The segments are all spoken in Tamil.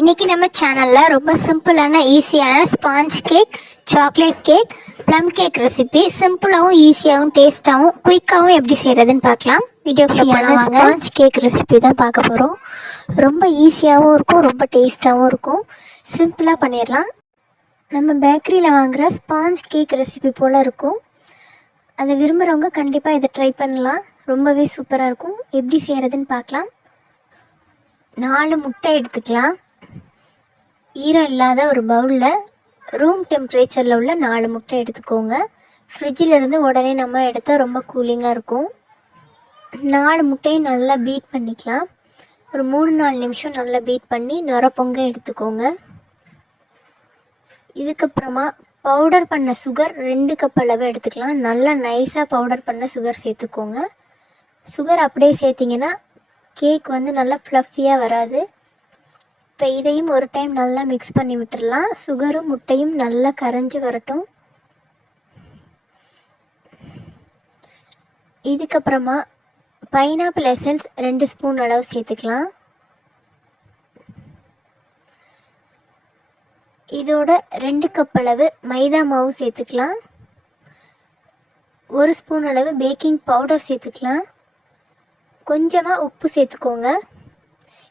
இன்னைக்கு நம்ம சேனல்ல ரொம்ப சிம்பிளான ஈஸியான sponge cake chocolate cake plum cake recipe சிம்பிளாகவும் ஈஸியாகவும் டேஸ்டாகவும் குயிக்காகவும் எப்படி செய்யறதுன்னு பார்க்கலாம். வீடியோ ஸ்பாஞ்ச் கேக் ரெசிபி தான் பார்க்க போகிறோம் ரொம்ப ஈஸியாகவும் இருக்கும் ரொம்ப டேஸ்டாகவும் இருக்கும். சிம்பிளாக பண்ணிடலாம். நம்ம பேக்கரியில் வாங்குற ஸ்பாஞ்ச் கேக் ரெசிபி போல் இருக்கும். அதை விரும்புகிறவங்க கண்டிப்பாக இதை ட்ரை பண்ணலாம். ரொம்பவே சூப்பராக இருக்கும். எப்படி செய்கிறதுன்னு பார்க்கலாம். நாலு முட்டை எடுத்துக்கலாம். ஈரம் இல்லாத ஒரு பவுலில் ரூம் டெம்பரேச்சரில் உள்ள நாலு முட்டை எடுத்துக்கோங்க. ஃப்ரிட்ஜில் இருந்து உடனே நம்ம எடுத்தால் ரொம்ப கூலிங்காக இருக்கும். நாலு முட்டையும் நல்லா பீட் பண்ணிக்கலாம். ஒரு மூணு நாலு நிமிஷம் நல்லா பீட் பண்ணி நுர பொங்க எடுத்துக்கோங்க. இதுக்கப்புறமா பவுடர் பண்ண சுகர் ரெண்டு கப் அளவு எடுத்துக்கலாம். நல்லா நைஸாக பவுடர் பண்ண சுகர் சேர்த்துக்கோங்க. சுகர் அப்படியே சேர்த்திங்கன்னா கேக் வந்து நல்லா ஃப்ளஃபியாக வராது. இப்போ இதையும் ஒரு டைம் நல்லா மிக்ஸ் பண்ணி விட்டுடலாம் சுகரும் முட்டையும் நல்லா கரைஞ்சி வரட்டும். இதுக்கப்புறமா பைனாப்பிள் எசன்ஸ் ரெண்டு ஸ்பூன் அளவு சேர்த்துக்கலாம். இதோட ரெண்டு கப் அளவு மைதா மாவு சேர்த்துக்கலாம். ஒரு ஸ்பூன் அளவு பேக்கிங் பவுடர் சேர்த்துக்கலாம். கொஞ்சமாக உப்பு சேர்த்துக்கோங்க.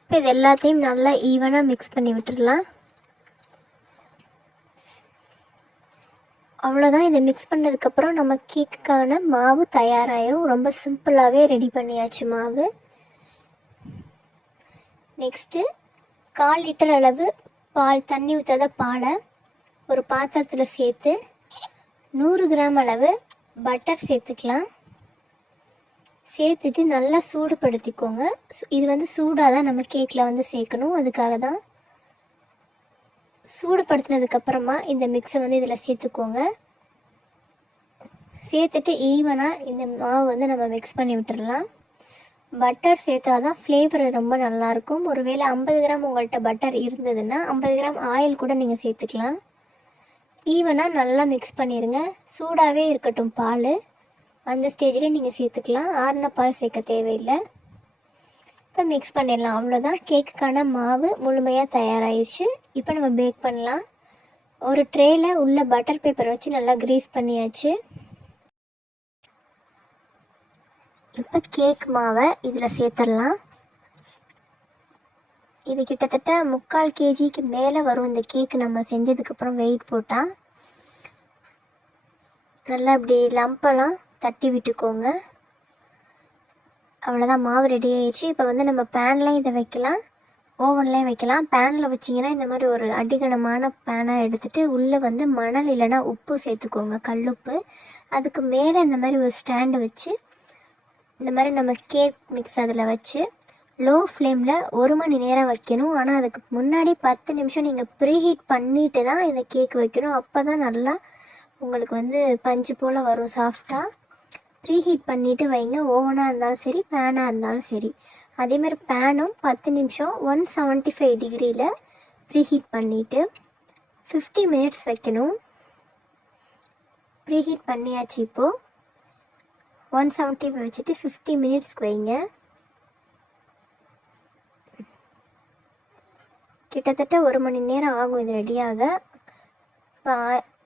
இப்போ இது எல்லாத்தையும் நல்லா ஈவனாக மிக்ஸ் பண்ணி விட்டுடலாம். அவ்வளோதான் இதை மிக்ஸ் பண்ணதுக்கப்புறம் நம்ம கேக்குக்கான மாவு தயாராகிடும் ரொம்ப சிம்பிளாகவே ரெடி பண்ணியாச்சு மாவு. நெக்ஸ்ட்டு கால் லிட்டர் அளவு பால் தண்ணி ஊற்றாத பாலை ஒரு பாத்திரத்தில் சேர்த்து நூறு கிராம் அளவு பட்டர் சேர்த்துக்கலாம். சேர்த்துட்டு நல்லா சூடுபடுத்திக்கோங்க. சு- இது வந்து சூடாக தான் நம்ம கேக்கில் வந்து சேர்க்கணும். அதுக்காக தான் சூடுபடுத்தினதுக்கப்புறமா இந்த மிக்ஸை வந்து இதில் சேர்த்துக்கோங்க. சேர்த்துட்டு ஈவனாக இந்த மாவு வந்து நம்ம மிக்ஸ் பண்ணி விட்டுடலாம் பட்டர் சேர்த்தா தான் ஃப்ளேவர் ரொம்ப நல்லாயிருக்கும். ஒருவேளை ஐம்பது கிராம் உங்கள்கிட்ட பட்டர் இருந்ததுன்னா ஐம்பது கிராம் ஆயில் கூட நீங்கள் சேர்த்துக்கலாம். ஈவனாக நல்லா மிக்ஸ் பண்ணிடுங்க சூடாகவே இருக்கட்டும் பால். அந்த ஸ்டேஜில் நீங்கள் சேர்த்துக்கலாம். ஆறுன பால் சேர்க்க தேவையில்லை. இப்போ மிக்ஸ் பண்ணிடலாம். அவ்வளோதான் கேக்குக்கான மாவு முழுமையாக தயாராகிடுச்சு இப்போ நம்ம பேக் பண்ணலாம். ஒரு ட்ரேயில் உள்ள பட்டர் பேப்பர் வச்சு நல்லா க்ரீஸ் பண்ணியாச்சு. இப்போ கேக் மாவை இதில் சேர்த்துடலாம். இது கிட்டத்தட்ட முக்கால் கேஜிக்கு மேலே வரும் இந்த கேக் நம்ம செஞ்சதுக்கப்புறம் வெயிட் போட்டால் நல்லா இப்படி லம்பெல்லாம் தட்டி விட்டுக்கோங்க. அவ்வளோதான் மாவு ரெடி ஆயிடுச்சு. இப்போ வந்து நம்ம பேனில் இதை வைக்கலாம். ஓவன்லேயும் வைக்கலாம். பேனில் வச்சிங்கன்னா இந்த மாதிரி ஒரு அடிகனமான பேனாக எடுத்துகிட்டு உள்ளே வந்து மணல் இல்லைன்னா உப்பு சேர்த்துக்கோங்க கல்லுப்பு அதுக்கு மேலே இந்த மாதிரி ஒரு ஸ்டாண்டு வச்சு இந்த மாதிரி நம்ம கேக் மிக்ஸ் அதில் வச்சு லோ ஃப்ளேமில் ஒரு மணி நேரம் வைக்கணும். ஆனால் அதுக்கு முன்னாடி பத்து நிமிஷம் நீங்கள் ப்ரீஹீட் பண்ணிட்டு தான் இந்த கேக் வைக்கணும். அப்போ தான் நல்லா உங்களுக்கு வந்து பஞ்சு போல் வரும் சாஃப்டாக ப்ரீஹீட் பண்ணிவிட்டு வைங்க. ஓவனாக இருந்தாலும் சரி பேனாக இருந்தாலும் சரி. அதேமாதிரி பேனும் பத்து நிமிஷம் ஒன் செவன்ட்டி ஃபைவ் டிகிரியில் ப்ரீஹீட் பண்ணிவிட்டு ஃபிஃப்டி மினிட்ஸ் வைக்கணும். ப்ரீஹீட் பண்ணியாச்சு இப்போது ஒன் செவன்ட்டி ஃபைவ் வச்சுட்டு ஃபிஃப்டி மினிட்ஸ்க்கு வைங்க. கிட்டத்தட்ட ஒரு மணி நேரம் ஆகும் இது ரெடியாக இப்போ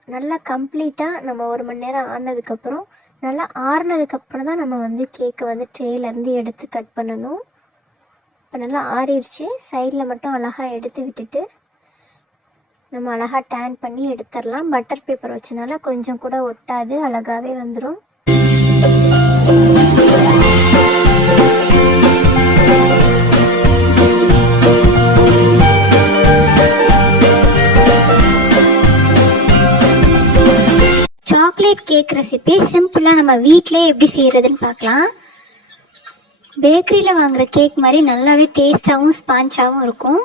நல்லா கம்ப்ளீட்டாக நம்ம ஒரு மணி நேரம் ஆனதுக்கப்புறம் நல்லா ஆறுனதுக்கப்புறம் தான் நம்ம வந்து கேக்கை வந்து ட்ரேலேருந்து எடுத்து கட் பண்ணணும். இப்போ நல்லா ஆறிடுச்சு. சைடில் மட்டும் அழகாக எடுத்து விட்டுட்டு நம்ம அழகாக டேன் பண்ணி எடுத்துடலாம். பட்டர் பேப்பர் வச்சனால கொஞ்சம் கூட ஒட்டாது அழகாகவே வந்துடும் கேக் ரெசிபி சிம்பிளாக நம்ம வீட்டிலே எப்படி செய்கிறதுன்னு பார்க்கலாம். பேக்கரியில் வாங்குற கேக் மாதிரி நல்லாவே டேஸ்ட்டாகவும் ஸ்பாஞ்சாகவும் இருக்கும்.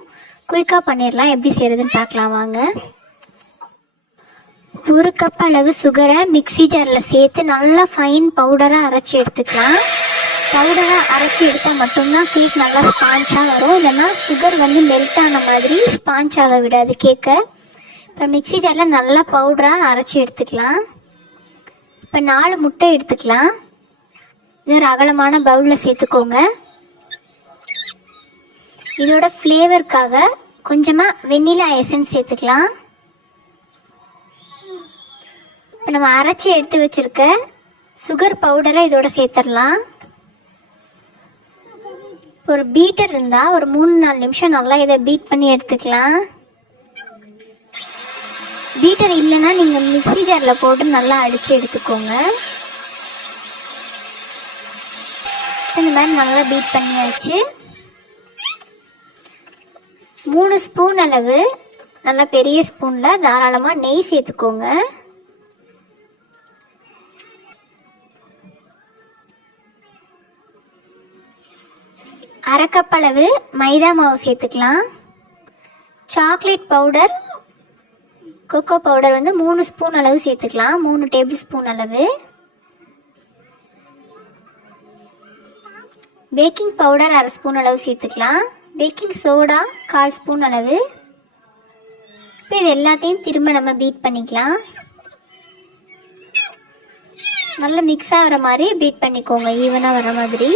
குயிக்காக பண்ணிடலாம் எப்படி செய்கிறதுன்னு பார்க்கலாம் வாங்க. ஒரு கப் அளவு சுகரை மிக்ஸி ஜாரில் சேர்த்து நல்லா ஃபைன் பவுடராக அரைச்சி எடுத்துக்கலாம். பவுடராக அரைச்சி எடுத்தால் மட்டும்தான் கேக் நல்லா ஸ்பாஞ்சாக வரும். இல்லைன்னா சுகர் வந்து மெல்ட் ஆன மாதிரி ஸ்பான்ச் ஆக விடாது கேக்கை இப்போ மிக்ஸி ஜாரில் நல்லா பவுடராக அரைச்சி எடுத்துக்கலாம். இப்போ நாலு முட்டை எடுத்துக்கலாம். இது ஒரு அகலமான பவுலில் சேர்த்துக்கோங்க. இதோட ஃப்ளேவருக்காக கொஞ்சமாக வெண்ணிலா எசன்ஸ் சேர்த்துக்கலாம். இப்போ நம்ம அரைச்சி எடுத்து வச்சுருக்க சுகர் பவுடரை இதோட சேர்த்துடலாம். ஒரு பீட்டர் இருந்தால் ஒரு மூணு நாலு நிமிஷம் நல்லா இதை பீட் பண்ணி எடுத்துக்கலாம். பீட்டர் இல்லைன்னா நீங்கள் மிக்சி ஜாரில் போட்டு நல்லா அடித்து எடுத்துக்கோங்க. இந்த மாதிரி நல்லா பீட் பண்ணியாச்சு. மூணு ஸ்பூன் அளவு நல்லா பெரிய ஸ்பூனில் தாராளமாக நெய் சேர்த்துக்கோங்க. அரைக்கப்பளவு மைதா மாவு சேர்த்துக்கலாம். சாக்லேட் பவுடர் கொக்கோ பவுடர் வந்து மூணு ஸ்பூன் அளவு சேர்த்துக்கலாம். மூணு டேபிள் ஸ்பூன் அளவு. பேக்கிங் பவுடர் அரை ஸ்பூன் அளவு சேர்த்துக்கலாம். பேக்கிங் சோடா கால் ஸ்பூன் அளவு. இப்போ இது எல்லாத்தையும் திரும்ப நம்ம பீட் பண்ணிக்கலாம். நல்லா மிக்ஸ் ஆகிற மாதிரி பீட் பண்ணிக்கோங்க. ஈவனாக வர மாதிரி.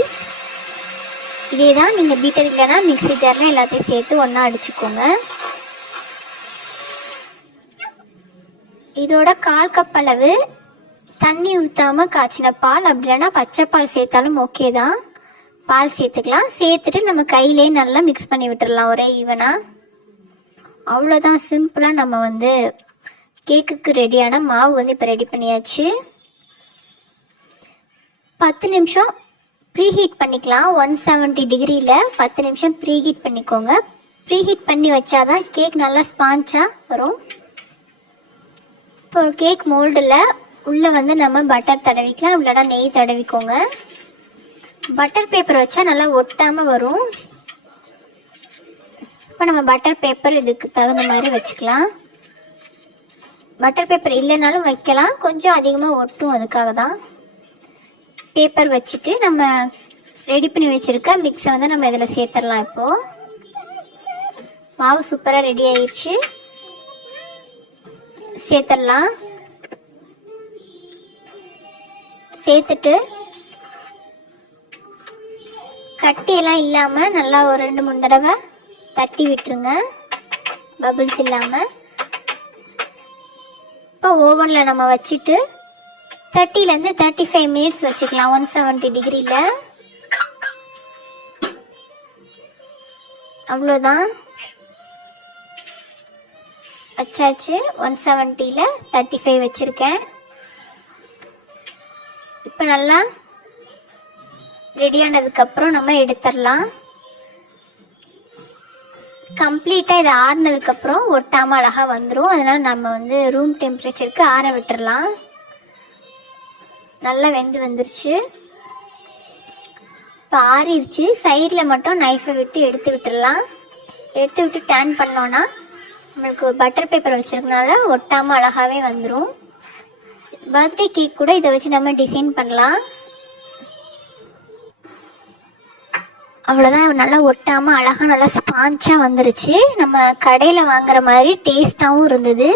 இதே தான் நீங்கள் பீட்டர் இல்லைன்னா மிக்ஸி ஜாரில் எல்லாத்தையும் சேர்த்து ஒன்றா அடிச்சுக்கோங்க. இதோட கால் கப் அளவு தண்ணி ஊற்றாம காய்ச்சின பால் அப்படி இல்லைன்னா பச்சை பால் சேர்த்தாலும் ஓகே தான். பால் சேர்த்துக்கலாம். சேர்த்துட்டு நம்ம கையிலே நல்லா மிக்ஸ் பண்ணி விட்டுடலாம் ஒரே ஈவனாக அவ்வளோதான் சிம்பிளாக நம்ம வந்து கேக்குக்கு ரெடியான மாவு வந்து இப்போ ரெடி பண்ணியாச்சு. பத்து நிமிஷம் ப்ரீஹீட் பண்ணிக்கலாம். ஒன் செவன்ட்டி டிகிரியில் பத்து நிமிஷம் ப்ரீஹீட் பண்ணிக்கோங்க. ப்ரீஹீட் பண்ணி வச்சாதான் கேக் நல்லா ஸ்பாஞ்சாக வரும். இப்போ ஒரு கேக் மோல்டில் உள்ளே வந்து நம்ம பட்டர் தடவிக்கலாம் இல்லைனா நெய் தடவிக்கோங்க. பட்டர் பேப்பர் வச்சா நல்லா ஒட்டாமல் வரும். இப்போ நம்ம பட்டர் பேப்பர் இதுக்கு தகுந்த மாதிரி வச்சுக்கலாம். பட்டர் பேப்பர் இல்லைனாலும் வைக்கலாம். கொஞ்சம் அதிகமாக ஒட்டும் அதுக்காக தான். பேப்பர் வச்சுட்டு நம்ம ரெடி பண்ணி வச்சுருக்க மிக்ஸை வந்து நம்ம இதில் சேர்த்துடலாம் இப்போது மாவு சூப்பராக ரெடி ஆயிடுச்சு. சேர்த்துடலாம் சேர்த்துட்டு கட்டியெல்லாம் இல்லாமல் நல்லா ஒரு ரெண்டு மூணு தடவை தட்டி விட்டுருங்க. பபிள்ஸ் இல்லாமல் இப்போ ஓவனில் நம்ம வச்சுட்டு தேர்ட்டிலேருந்து தேர்ட்டி ஃபைவ் மினிட்ஸ் வச்சுக்கலாம் ஒன் செவன்ட்டி டிகிரியில் அவ்வளோதான் வச்சாச்சு. ஒன் செவன்ட்டியில் தேர்ட்டி ஃபைவ் வச்சுருக்கேன். இப்போ நல்லா ரெடி ஆனதுக்கப்புறம் நம்ம எடுத்துடலாம். கம்ப்ளீட்டாக இதை ஆறுனதுக்கப்புறம் ஒட்டாமல் அழகாக வந்துடும் அதனால் நம்ம வந்து ரூம் டெம்பரேச்சருக்கு ஆற விட்டுடலாம். நல்லா வெந்து வந்துருச்சு. இப்போ ஆறிடுச்சு சைடில் மட்டும் நைஃபை விட்டு எடுத்து விட்டுடலாம். எடுத்து விட்டு டேன் பண்ணோன்னா நம்மளுக்கு பட்டர் பேப்பர் வச்சுருக்கனால ஒட்டாமல் அழகாகவே வந்துடும் பர்த்டே கேக் கூட இதை வச்சு நம்ம டிசைன் பண்ணலாம். அவ்வளோதான் நல்லா ஒட்டாமல் அழகாக நல்லா ஸ்பாஞ்சாக வந்துருச்சு. நம்ம கடையில் வாங்குற மாதிரி டேஸ்ட்டாகவும் இருந்தது.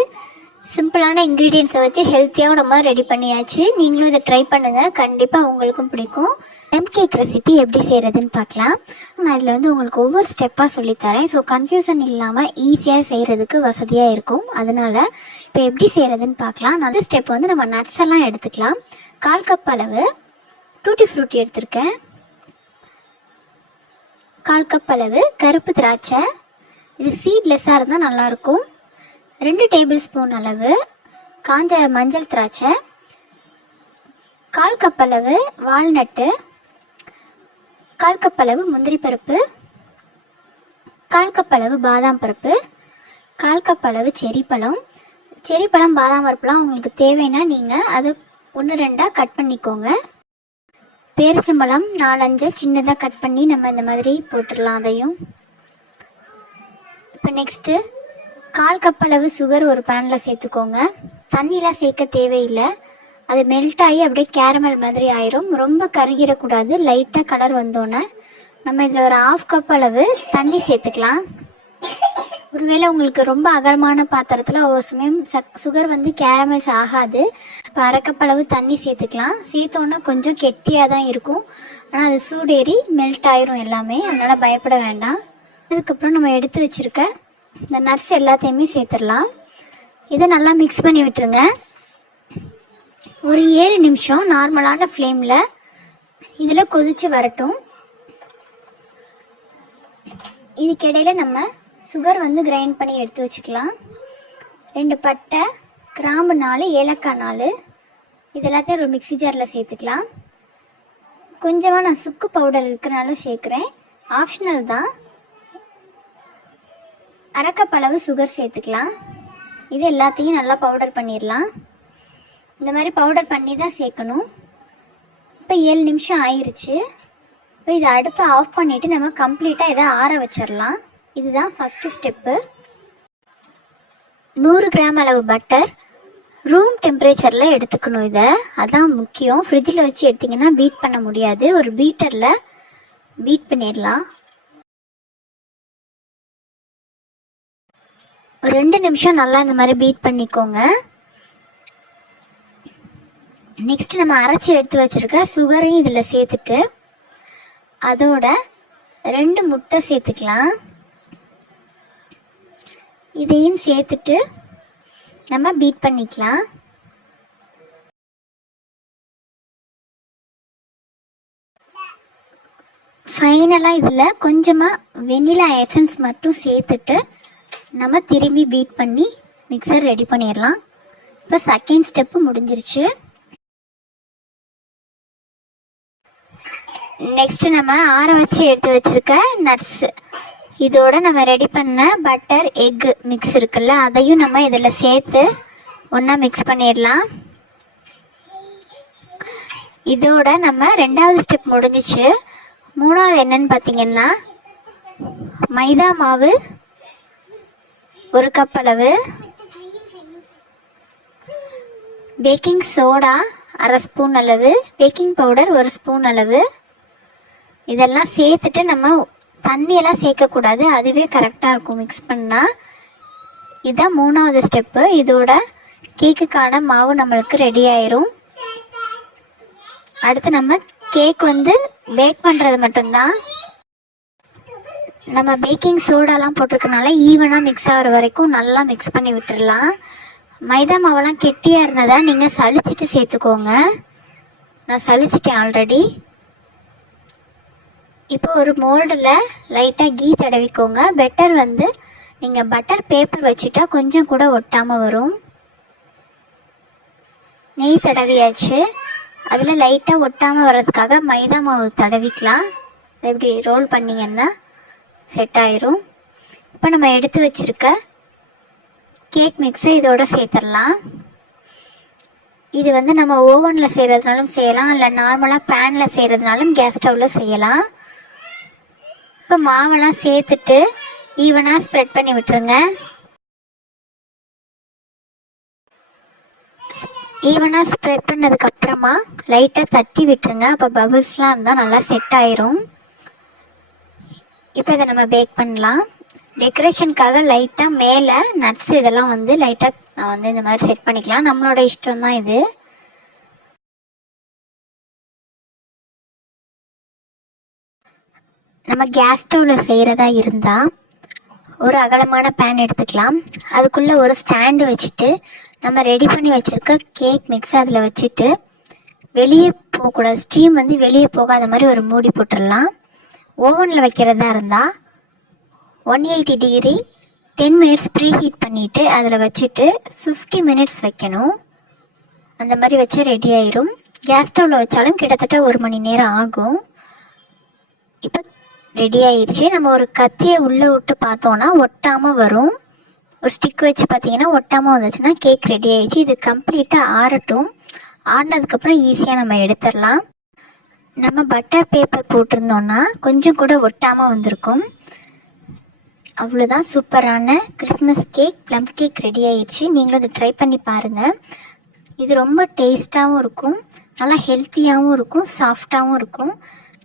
சிம்பிளான இன்க்ரீடியன்ஸை வச்சு ஹெல்த்தியாகவும் நம்ம ரெடி பண்ணியாச்சு. நீங்களும் இதை ட்ரை பண்ணுங்கள் கண்டிப்பாக உங்களுக்கும் பிடிக்கும். எம் கேக் ரெசிபி எப்படி செய்கிறதுன்னு பார்க்கலாம். நான் இதில் வந்து உங்களுக்கு ஒவ்வொரு ஸ்டெப்பாக சொல்லித்தரேன். ஸோ கன்ஃபியூஷன் இல்லாமல் ஈஸியாக செய்கிறதுக்கு வசதியாக இருக்கும். அதனால் இப்போ எப்படி செய்கிறதுன்னு பார்க்கலாம். நல்ல ஸ்டெப் வந்து நம்ம நட்ஸ் எல்லாம் எடுத்துக்கலாம். கால் கப் அளவு டூட்டி ஃப்ரூட்டி எடுத்திருக்கேன். கால் கப் அளவு கருப்பு திராட்சை. இது சீட்லெஸ்ஸாக இருந்தால் நல்லாயிருக்கும் ரெண்டு டேபிள் ஸ்பூன் அளவு காஞ்ச மஞ்சள் திராட்சை கால் கப் அளவு வால்நட்டு கால் கப் அளவு முந்திரி பருப்பு கால் கப் அளவு பாதாம் பருப்பு கால் கப் அளவு செரி பழம் செரி பழம் பாதாம் பருப்புலாம் உங்களுக்கு தேவைன்னா நீங்கள் அது ஒன்று ரெண்டாக கட் பண்ணிக்கோங்க. பேரிச்சம்பழம் நாலஞ்சு சின்னதாக கட் பண்ணி நம்ம இந்த மாதிரி போட்டுடலாம் அதையும். இப்போ நெக்ஸ்ட்டு கால் கப் அளவு சுகர் ஒரு பேனில் சேர்த்துக்கோங்க. தண்ணிலாம் சேர்க்க தேவையில்லை. அது மெல்ட் ஆகி அப்படியே கேரமல் மாதிரி ஆயிரும். ரொம்ப கருகிடக்கூடாது லைட்டாக கலர் வந்தோன்னே நம்ம இதில் ஒரு ஆஃப் கப் அளவு தண்ணி சேர்த்துக்கலாம். ஒருவேளை உங்களுக்கு ரொம்ப அகலமான பாத்திரத்தில் ஒரு சமயம் சக் சுகர் வந்து கேரமல்ஸ் ஆகாது. இப்போ அரைக்கப்பளவு தண்ணி சேர்த்துக்கலாம். சேர்த்தோன்னா கொஞ்சம் கெட்டியாக தான் இருக்கும். ஆனால் அது சூடேறி மெல்ட் ஆயிரும் எல்லாமே. அதனால் பயப்பட வேண்டாம். அதுக்கப்புறம் நம்ம எடுத்து வச்சுருக்க இந்த நட்ஸ் எல்லாத்தையுமே சேர்த்துடலாம். இதை நல்லா மிக்ஸ் பண்ணி விட்டுருங்க. ஒரு ஏழு நிமிஷம் நார்மலான ஃப்ளேமில் இதில் கொதித்து வரட்டும். இதுக்கிடையில் நம்ம சுகர் வந்து கிரைண்ட் பண்ணி எடுத்து வச்சுக்கலாம். ரெண்டு பட்டை கிராம்பு நாலு ஏலக்காய் நாலு. இது எல்லாத்தையும் ஒரு மிக்ஸி ஜாரில் சேர்த்துக்கலாம். கொஞ்சமாக நான் சுக்கு பவுடர் இருக்கிறனால சேர்க்குறேன். ஆப்ஷனல் தான். அரைக்கப்பளவு சுகர் சேர்த்துக்கலாம். இது எல்லாத்தையும் நல்லா பவுடர் பண்ணிடலாம் இந்த மாதிரி பவுடர் பண்ணி தான் சேர்க்கணும். இப்போ ஏழு நிமிஷம் ஆயிடுச்சு இப்போ இதை அடுப்பை ஆஃப் பண்ணிவிட்டு நம்ம கம்ப்ளீட்டாக இதை ஆற வச்சிடலாம் இதுதான் ஃபஸ்ட்டு ஸ்டெப்பு நூறு கிராம் அளவு பட்டர் ரூம் டெம்பரேச்சரில் எடுத்துக்கணும் இதை. அதான் முக்கியம். ஃப்ரிட்ஜில் வச்சு எடுத்திங்கன்னா பீட் பண்ண முடியாது. ஒரு பீட்டரில் பீட் பண்ணிடலாம் ரெண்டு நிமிஷம் நல்லா இந்த மாதிரி பீட் பண்ணிக்கோங்க. நெக்ஸ்ட் நம்ம அரைச்சி எடுத்து வச்சிருக்க சுகரையும் இதில் சேர்த்துட்டு அதோட ரெண்டு முட்டை சேர்த்துக்கலாம். இதையும் சேர்த்துட்டு நம்ம பீட் பண்ணிக்கலாம். ஃபைனலாக இதில் கொஞ்சமாக வெனிலா எசன்ஸ் மட்டும் சேர்த்துட்டு நம்ம திரும்பி பீட் பண்ணி மிக்சர் ரெடி பண்ணிடலாம். இப்போ செகண்ட் ஸ்டெப்பு முடிஞ்சிருச்சு. நெக்ஸ்ட் நம்ம ஆற வச்சு எடுத்து வச்சிருக்க நட்ஸ் இதோட நம்ம ரெடி பண்ண பட்டர் எக் மிக்ஸ் இருக்குல்ல அதையும் நம்ம இதில் சேர்த்து ஒன்றா மிக்ஸ் பண்ணிடலாம். இதோட நம்ம ரெண்டாவது ஸ்டெப் முடிஞ்சிச்சு. மூணாவது என்னன்னு பார்த்தீங்கன்னா மைதா மாவு ஒரு கப் அளவு. பேக்கிங் சோடா அரை ஸ்பூன் அளவு. பேக்கிங் பவுடர் ஒரு ஸ்பூன் அளவு. இதெல்லாம் சேர்த்துட்டு நம்ம தண்ணியெல்லாம் சேர்க்கக்கூடாது. அதுவே கரெக்டாக இருக்கும். மிக்ஸ் பண்ணால் இதுதான் மூணாவது ஸ்டெப்பு இதோட கேக்குக்கான மாவு நம்மளுக்கு ரெடி ஆயிரும். அடுத்து நம்ம கேக் வந்து பேக் பண்ணுறது மட்டும்தான். நம்ம பேக்கிங் சோடாலாம் போட்டிருக்கனால ஈவனாக மிக்ஸ் ஆகிற வரைக்கும் நல்லா மிக்ஸ் பண்ணி விட்டுடலாம் மைதா மாவெல்லாம் கெட்டியாக இருந்ததா நீங்கள் சளிச்சிட்டு சேர்த்துக்கோங்க. நான் சளிச்சிட்டேன் ஆல்ரெடி இப்போ ஒரு மோல்டில் லைட்டாக கீ தடவிக்கோங்க. பெட்டர் வந்து நீங்கள் பட்டர் பேப்பர் வச்சுட்டா கொஞ்சம் கூட ஒட்டாமல் வரும். நெய் தடவியாச்சு. அதில் லைட்டாக ஒட்டாமல் வர்றதுக்காக மைதா மாவு தடவிக்கலாம். இதை இப்படி ரோல் பண்ணிங்கன்னா செட் ஆயிரும். இப்போ நம்ம எடுத்து வச்சிருக்க கேக் மிக்ஸை இதோட சேர்த்துடலாம். இது வந்து நம்ம ஓவனில் செய்கிறதுனாலும் செய்யலாம். இல்லை நார்மலாக பேனில் செய்கிறதுனாலும் கேஸ் ஸ்டவ்வில் செய்யலாம். இப்போ மாவெல்லாம் சேர்த்துட்டு ஈவனாக ஸ்ப்ரெட் பண்ணி விட்டுருங்க. ஈவனாக ஸ்ப்ரெட் பண்ணதுக்கப்புறமா லைட்டாக தட்டி விட்டுருங்க. அப்போ பபுள்ஸ்லாம் இருந்தால் நல்லா செட் ஆயிரும். இப்போ இதை நம்ம பேக் பண்ணலாம். டெக்கரேஷனுக்காக லைட்டாக மேலே நட்ஸ் இதெல்லாம் வந்து லைட்டாக நான் வந்து இந்த மாதிரி செட் பண்ணிக்கலாம். நம்மளோட இஷ்டம் தான் இது. நம்ம கேஸ் ஸ்டவ்வில் செய்கிறதா இருந்தால் ஒரு அகலமான பேன் எடுத்துக்கலாம். அதுக்குள்ளே ஒரு ஸ்டாண்டு வச்சுட்டு நம்ம ரெடி பண்ணி வச்சுருக்க கேக் மிக்ஸ் அதில் வச்சுட்டு வெளியே போகக்கூடாது. ஸ்டீம் வந்து வெளியே போகாத மாதிரி ஒரு மூடி போட்டுடலாம். ஓவனில் வைக்கிறதா இருந்தால் one eighty degree ten minutes preheat பண்ணிவிட்டு அதில் வச்சுட்டு ஃபிஃப்டி மினிட்ஸ் வைக்கணும். அந்த மாதிரி வச்சு ரெடி ஆயிரும். கேஸ் ஸ்டவ்வில் வச்சாலும் கிட்டத்தட்ட ஒரு மணி நேரம் ஆகும். இப்போ ரெடி ஆயிடுச்சு நம்ம ஒரு கத்தியை உள்ளே விட்டு பார்த்தோன்னா ஒட்டாமல் வரும். ஒரு ஸ்டிக் வச்சு பார்த்தீங்கன்னா ஒட்டாமல் வந்துச்சுன்னா கேக் ரெடி ஆயிடுச்சு. இது கம்ப்ளீட்டாக ஆறட்டும். ஆடினதுக்கப்புறம் ஈஸியாக நம்ம எடுத்துடலாம். நம்ம பட்டர் பேப்பர் போட்டிருந்தோன்னா கொஞ்சம் கூட ஒட்டாமல் வந்திருக்கும். அவ்வளோதான் சூப்பரான Christmas cake plum cake ready ஆயிடுச்சு. நீங்களும் அதை ட்ரை பண்ணி பாருங்கள் இது ரொம்ப டேஸ்ட்டாகவும் இருக்கும் நல்லா ஹெல்த்தியாகவும் இருக்கும் சாஃப்டாகவும் இருக்கும்.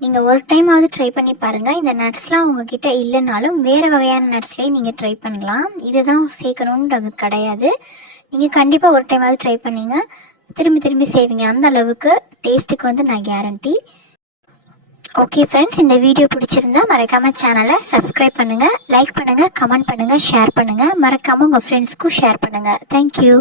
நீங்கள் ஒரு டைமாவது ட்ரை பண்ணி பாருங்கள் இந்த நட்ஸ்லாம் உங்ககிட்ட இல்லைனாலும் வேறு வகையான நட்ஸ்லேயே நீங்கள் ட்ரை பண்ணலாம். இதுதான் சேர்க்கணுன்றது கிடையாது. நீங்கள் கண்டிப்பாக ஒரு டைமாவது ட்ரை பண்ணிங்க. திரும்பி திரும்பி செய்வீங்க. அந்த அளவுக்கு டேஸ்ட்டுக்கு வந்து நான் கேரண்டி ஓகே ஃப்ரெண்ட்ஸ் இந்த வீடியோ பிடிச்சிருந்தா மறக்காம சேனலை சப்ஸ்கிரைப் பண்ணுங்க லைக் பண்ணுங்க கமெண்ட் பண்ணுங்க ஷேர் பண்ணுங்க. மறக்காம உங்க ஃப்ரெண்ட்ஸ்க்கும் ஷேர் பண்ணுங்க. தேங்க்யூ